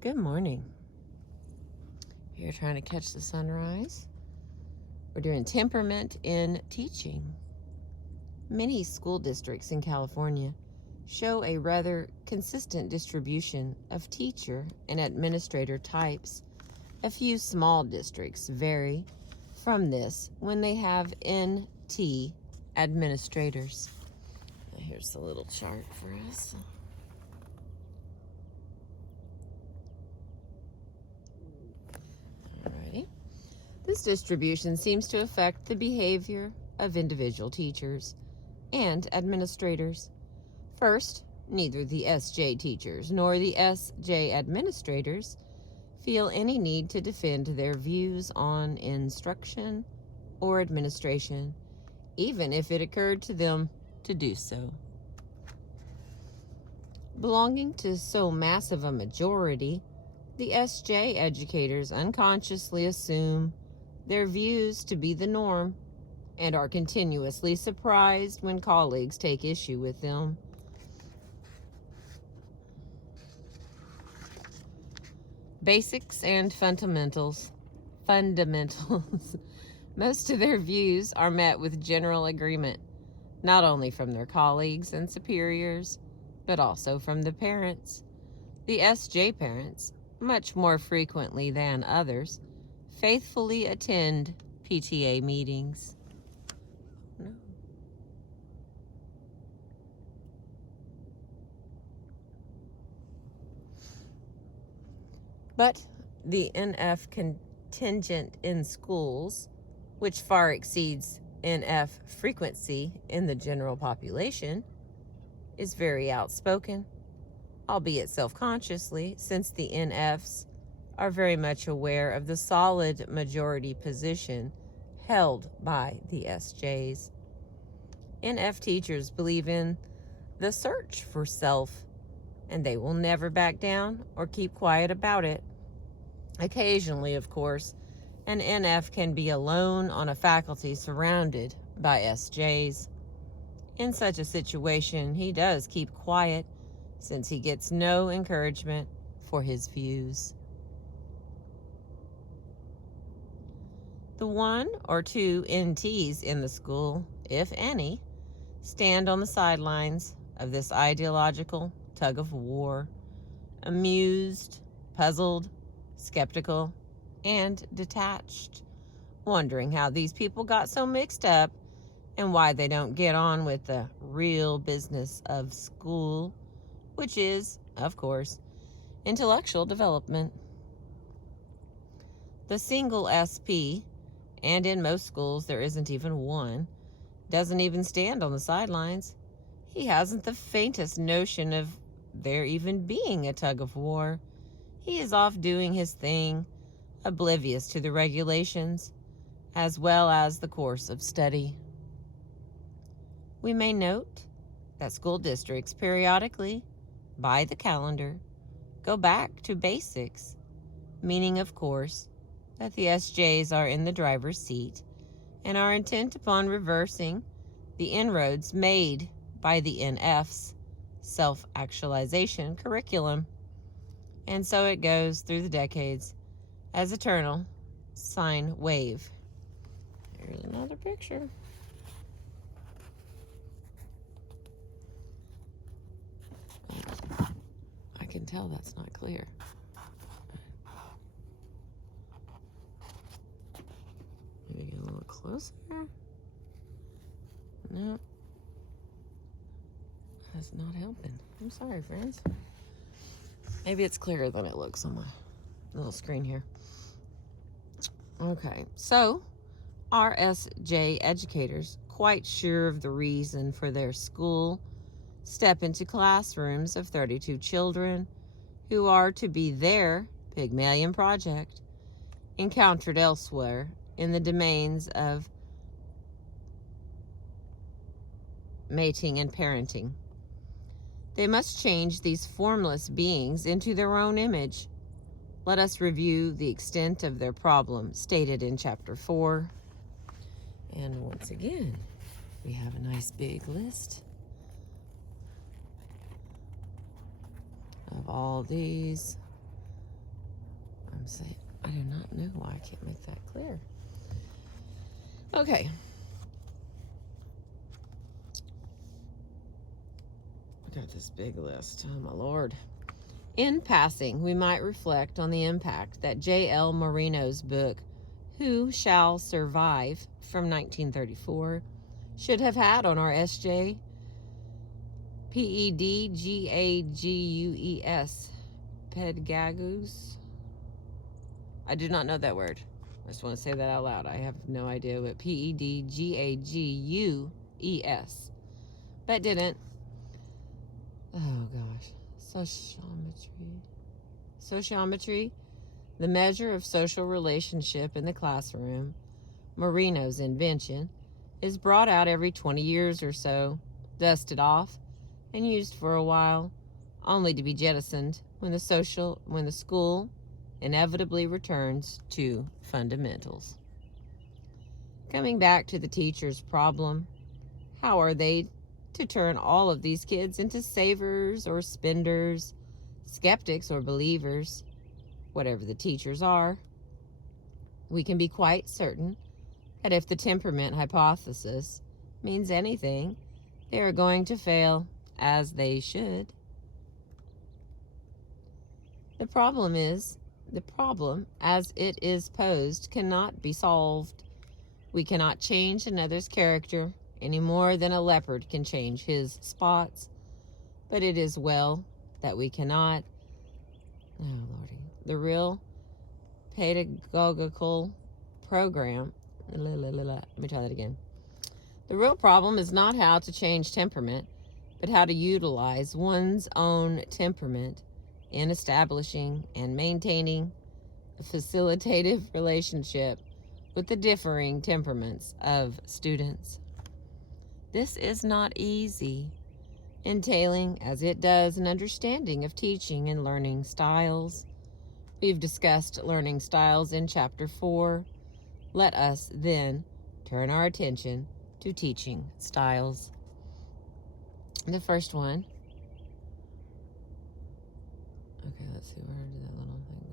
Good morning. You're trying to catch the sunrise. We're doing temperament in teaching. Many school districts in California show a rather consistent distribution of teacher and administrator types. A few small districts vary from this when they have NT administrators. Here's the little chart for us. Alrighty. This distribution seems to affect the behavior of individual teachers and administrators. First, neither the SJ teachers nor the SJ administrators feel any need to defend their views on instruction or administration, even if it occurred to them to do so. Belonging to so massive a majority, the SJ educators unconsciously assume their views to be the norm and are continuously surprised when colleagues take issue with them. Basics and fundamentals. Most of their views are met with general agreement, not only from their colleagues and superiors, but also from the parents. The SJ parents, much more frequently than others, faithfully attend PTA meetings. No. But the NF contingent in schools, which far exceeds NF frequency in the general population, is very outspoken, albeit self-consciously, since the NFs are very much aware of the solid majority position held by the SJs. NF teachers believe in the search for self, and they will never back down or keep quiet about it. Occasionally, of course, an NF can be alone on a faculty surrounded by SJs. In such a situation, he does keep quiet since he gets no encouragement for his views. The one or two NTs in the school, if any, stand on the sidelines of this ideological tug of war, amused, puzzled, skeptical, and detached, wondering how these people got so mixed up and why they don't get on with the real business of school, which is, of course, intellectual development. The single SP, and in most schools there isn't even one, doesn't even stand on the sidelines. He hasn't the faintest notion of there even being a tug of war. He is off doing his thing, oblivious to the regulations, as well as the course of study. We may note that school districts periodically, by the calendar, go back to basics, meaning, of course, that the SJs are in the driver's seat and are intent upon reversing the inroads made by the NF's self-actualization curriculum. And so it goes through the decades as eternal sine wave. Here's another picture. I can tell that's not clear. Maybe get a little closer. No. That's not helping. I'm sorry, friends. Maybe it's clearer than it looks on my little screen here. Okay, so are SJ educators quite sure of the reason for their school step into classrooms of 32 children who are to be their Pygmalion project, encountered elsewhere in the domains of mating and parenting? They must change these formless beings into their own image. Let us review the extent of their problem stated in Chapter 4. And once again, we have a nice big list of all these say, I do not know why I can't make that clear. Okay. I got this big list. Oh, my Lord. In passing, we might reflect on the impact that J.L. Marino's book, Who Shall Survive, from 1934, should have had on our S.J. Pedgagus. Pedgagus. I do not know that word. I just want to say that out loud. I have no idea what Pedgagus. But didn't. Oh gosh. Sociometry, the measure of social relationship in the classroom, Marino's invention, is brought out every 20 years or so, dusted off, and used for a while, only to be jettisoned when the school inevitably returns to fundamentals. Coming back to the teacher's problem, how are they to turn all of these kids into savers or spenders, skeptics or believers, whatever the teachers are? We can be quite certain that if the temperament hypothesis means anything, they are going to fail, as they should. The problem as it is posed cannot be solved. We cannot change another's character any more than a leopard can change his spots, but it is well that we cannot. Oh, Lordy. The real pedagogical program. Let me try that again. The real problem is not how to change temperament, but how to utilize one's own temperament in establishing and maintaining a facilitative relationship with the differing temperaments of students. This is not easy, entailing, as it does, an understanding of teaching and learning styles. We've discussed learning styles in Chapter 4. Let us then turn our attention to teaching styles. The first one. Okay, let's see, where did that little thing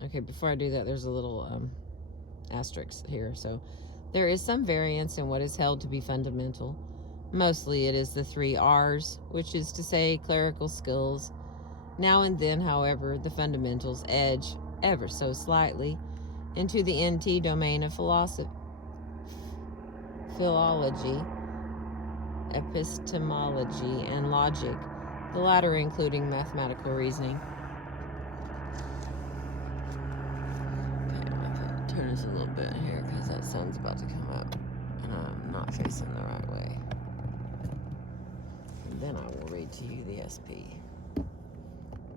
go? Okay, before I do that, there's a little asterisk here. So there is some variance in what is held to be fundamental. Mostly it is the 3 R's, which is to say clerical skills. Now and then, however, the fundamentals edge ever so slightly into the NT domain of philology, epistemology, and logic, the latter including mathematical reasoning. Okay, I'm going to turn this a little bit here because that sun's about to come up and I'm not facing the right way. And then I will read to you the SP.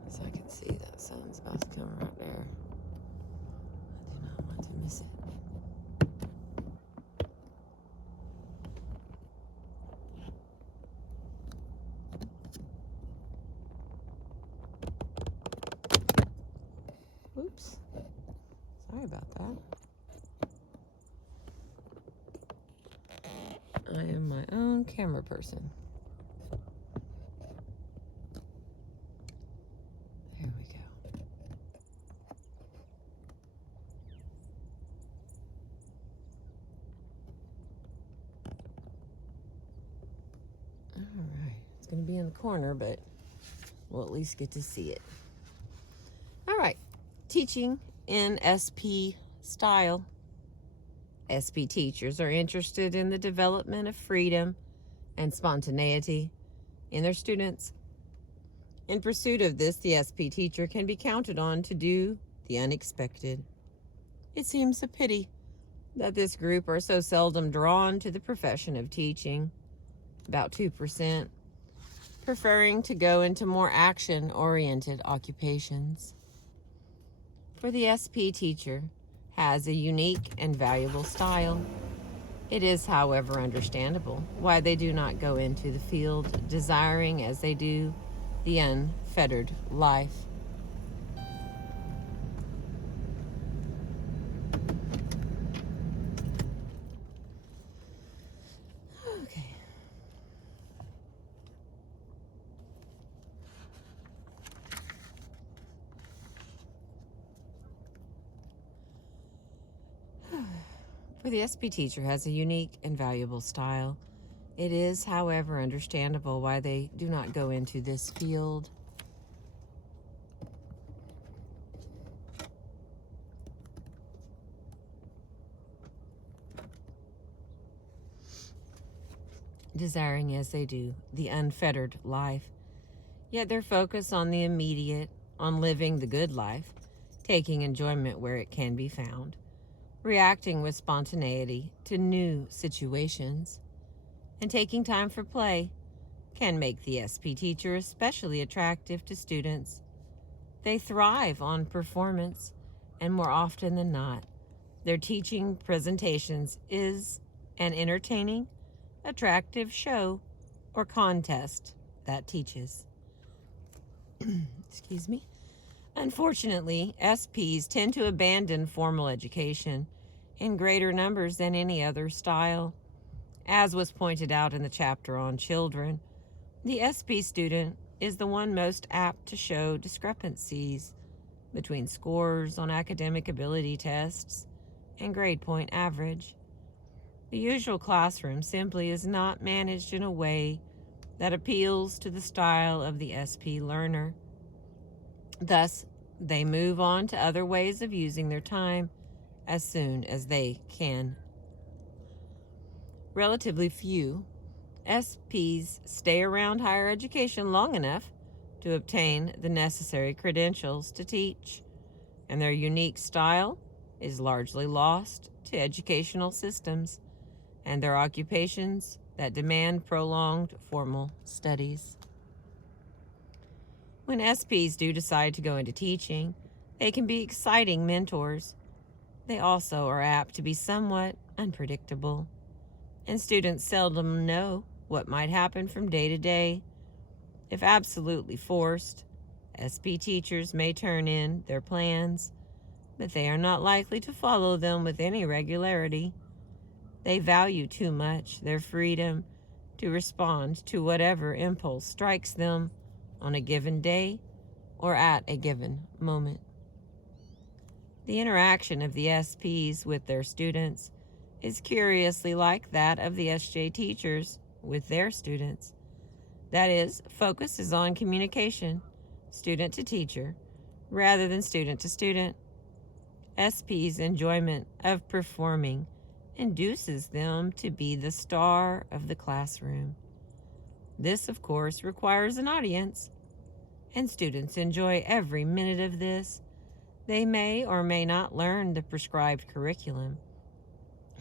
So I can see that sun's about to come right there. I do not want to miss it. Oops. Sorry about that. I am my own camera person. There we go. All right. It's going to be in the corner, but we'll at least get to see it. All right. Teaching in SP style. SP teachers are interested in the development of freedom and spontaneity in their students. In pursuit of this, the SP teacher can be counted on to do the unexpected. It seems a pity that this group are so seldom drawn to the profession of teaching, about 2%, preferring to go into more action-oriented occupations. For the SP teacher has a unique and valuable style. It is, however, understandable why they do not go into the field desiring, as they do, the unfettered life. Okay. For the SP teacher has a unique and valuable style. It is, however, understandable why they do not go into this field. Desiring as they do the unfettered life, yet their focus on the immediate, on living the good life, taking enjoyment where it can be found, reacting with spontaneity to new situations, and taking time for play can make the SP teacher especially attractive to students. They thrive on performance, and more often than not, their teaching presentations is an entertaining, attractive show or contest that teaches. Excuse me. Unfortunately, SPs tend to abandon formal education in greater numbers than any other style. As was pointed out in the chapter on children, the SP student is the one most apt to show discrepancies between scores on academic ability tests and grade point average. The usual classroom simply is not managed in a way that appeals to the style of the SP learner. Thus, they move on to other ways of using their time as soon as they can. Relatively few SPs stay around higher education long enough to obtain the necessary credentials to teach, and their unique style is largely lost to educational systems and their occupations that demand prolonged formal studies. When SPs do decide to go into teaching, they can be exciting mentors. They also are apt to be somewhat unpredictable, and students seldom know what might happen from day to day. If absolutely forced, SP teachers may turn in their plans, but they are not likely to follow them with any regularity. They value too much their freedom to respond to whatever impulse strikes them on a given day or at a given moment. The interaction of the SPs with their students is curiously like that of the SJ teachers with their students. That is, focus is on communication, student to teacher, rather than student to student. SP's enjoyment of performing induces them to be the star of the classroom. This, of course, requires an audience, and students enjoy every minute of this. They may or may not learn the prescribed curriculum,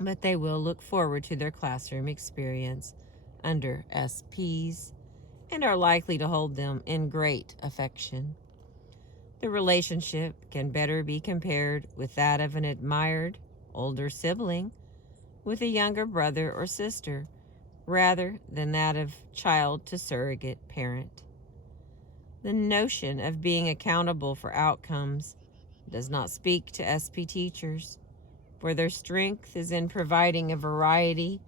but they will look forward to their classroom experience under SPs and are likely to hold them in great affection. The relationship can better be compared with that of an admired older sibling with a younger brother or sister, rather than that of child to surrogate parent. The notion of being accountable for outcomes does not speak to SP teachers, for their strength is in providing a variety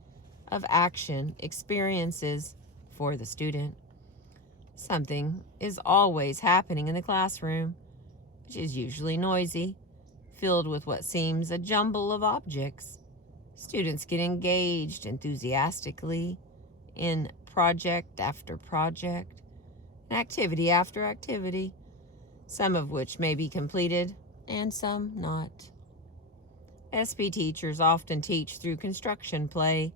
of action experiences for the student. Something is always happening in the classroom, which is usually noisy, filled with what seems a jumble of objects. Students get engaged enthusiastically in project after project, and activity after activity, some of which may be completed and some not. SP teachers often teach through construction play,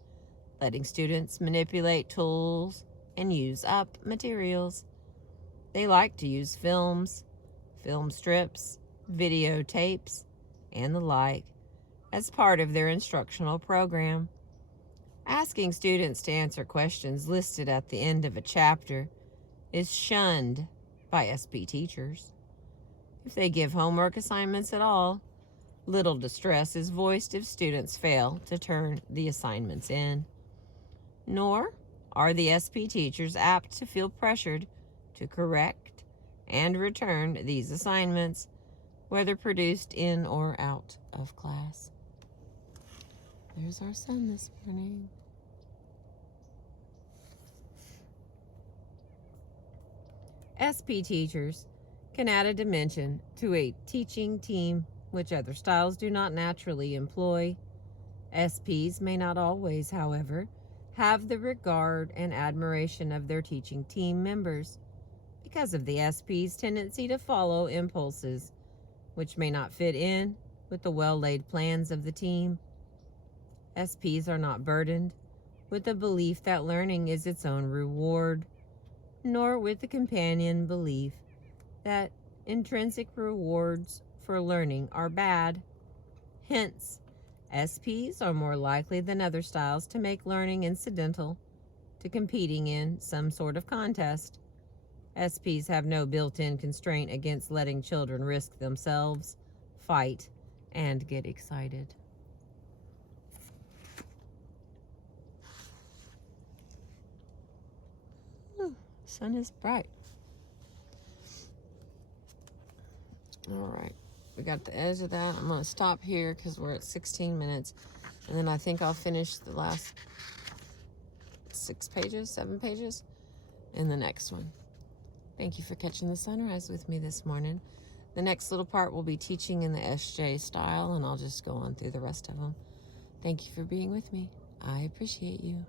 letting students manipulate tools and use up materials. They like to use films, film strips, videotapes, and the like as part of their instructional program. Asking students to answer questions listed at the end of a chapter is shunned by SP teachers. If they give homework assignments at all, little distress is voiced if students fail to turn the assignments in. Nor are the SP teachers apt to feel pressured to correct and return these assignments, whether produced in or out of class. There's our sun this morning. SP teachers can add a dimension to a teaching team which other styles do not naturally employ. SPs may not always, however, have the regard and admiration of their teaching team members because of the SP's tendency to follow impulses, which may not fit in with the well-laid plans of the team. SPs are not burdened with the belief that learning is its own reward, nor with the companion belief that intrinsic rewards for learning are bad. Hence, SPs are more likely than other styles to make learning incidental to competing in some sort of contest. SPs have no built-in constraint against letting children risk themselves, fight, and get excited. Sun is bright. All right, we got the edge of that. I'm going to stop here because we're at 16 minutes. And then I think I'll finish the last 7 pages in the next one. Thank you for catching the sunrise with me this morning. The next little part will be teaching in the SJ style, and I'll just go on through the rest of them. Thank you for being with me. I appreciate you.